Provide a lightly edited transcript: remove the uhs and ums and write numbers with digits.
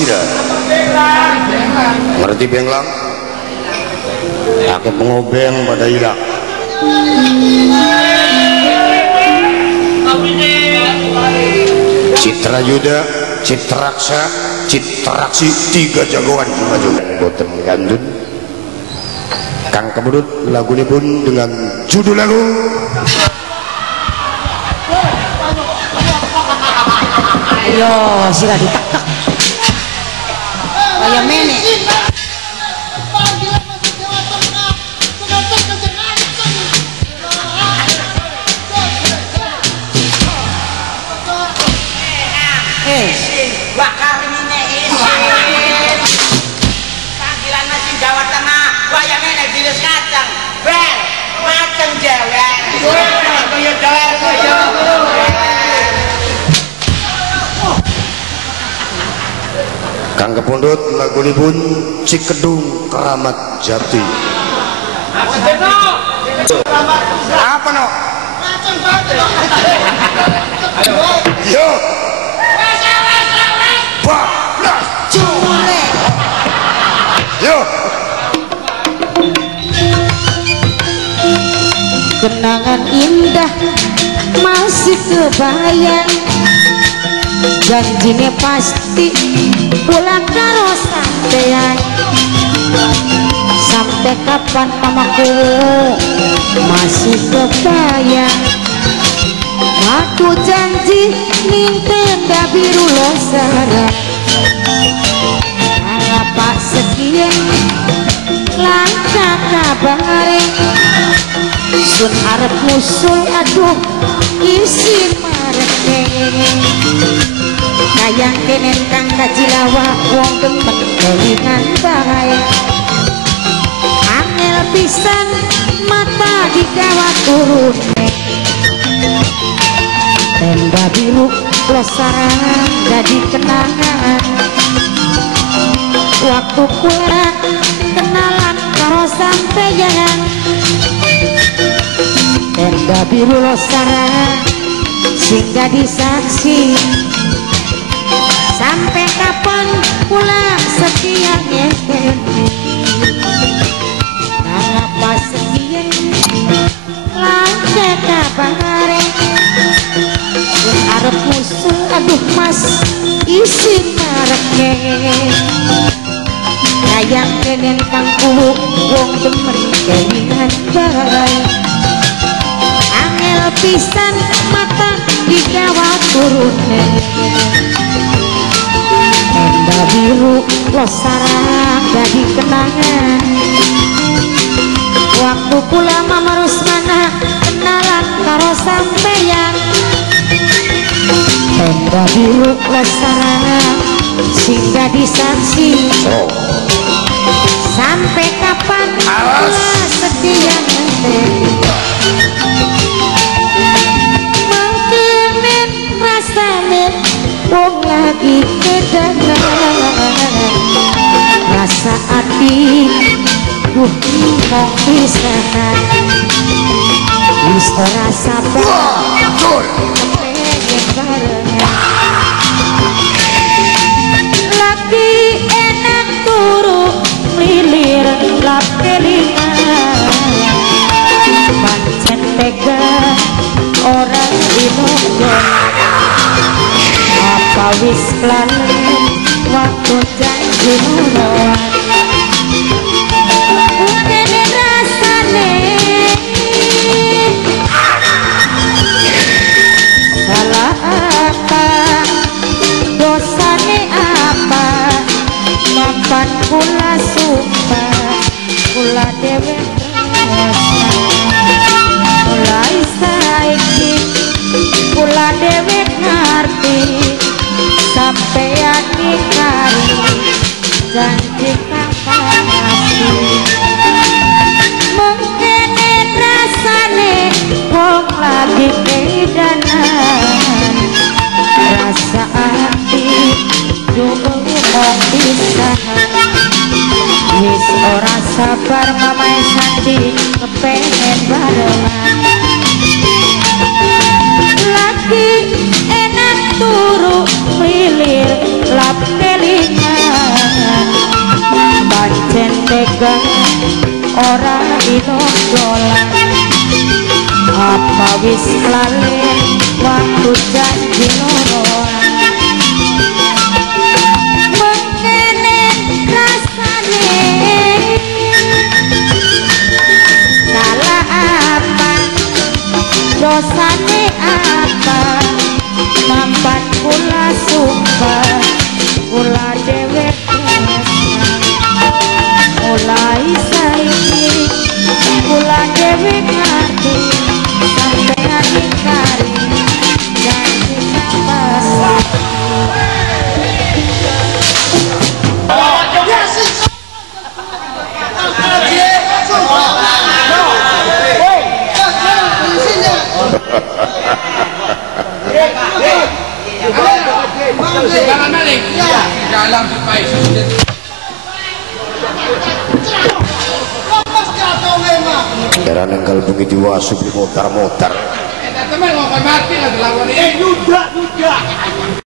tidak? Ngerti benglang? Pakai pengobeng pada irak. Citra Yuda, Citraksa, Citraksi, 3 jagoan maju. Boten gandun. Kang Kebudut lagu ini pun dengan judul lagu yo sila ditak-tak kayak mene. Bakar mine panggilan nasi Jawa Tengah wayang enek diris kacang bel macem jewer kaya jewer kaya Kang Kepundut lagu ini pun Cikedung Keramat Jati. Apa no? Yo Balas Jule. Yo Kenangan indah masih kebayang, janjinya pasti pulang karo sampean. Sampai kapan mamaku masih kebayang, aku janji Nintendo biru losara. Apa sekian langkah kabare, sun arep musul aduh isi mareke. Kayang kenen kang kajilawa wong demen kelingan bahaya. Angel pisan mata digawat turune, tenda biru losarang jadi kenangan. Waktu pulang kenalan karo sampeyan, tenda biru losarang sing jadi saksi. Sampai kapan pula sekian ngekeni, ngapa sekian langkah kabare. Arep musuh aduh mas isi mareke. Kayang kenen kang kuwu wong demen kelingan bae. Angel pisan mata digawat turune, tenda biru losarang jadi kenangan. Waktu pula mama Rusmana kenalan karo sampeyan, tenda biru losarang sing jadi saksi. Sampai kapan pula setia ngenteni, mungkin rasane wong lagi kedangan. Rasa hati duh mau pisahan, wis ora sabar pengen barengan. Lagi enak turu lilir lap kelingan, pancen tega orang dinodong. Apa wis planen waktu janji nuloan, kene rasane salah apa, dosane apa, mampan kula sumpah kula dewe rasa. Mulai saiki kula dewe ngerti, sampeyan dikari janji kapan mati. Mungkin rasane wong lagi kedanan, rasa hati dulu mau pisahan. Wis ora sabar mamae Sandi kepengen barengan. Lagi enak turu lilir lap kelingan, wis lali waktu janji loro mengkene rasane salah apa dosane apa mampat kula sumpah kula dewek mulai saiki kula dewek ngerti sampean ingkari janji nafas Kira nenggal bungi diwasu beli motor-motor. Teman mau mati lah dilawan ini. Nyudak.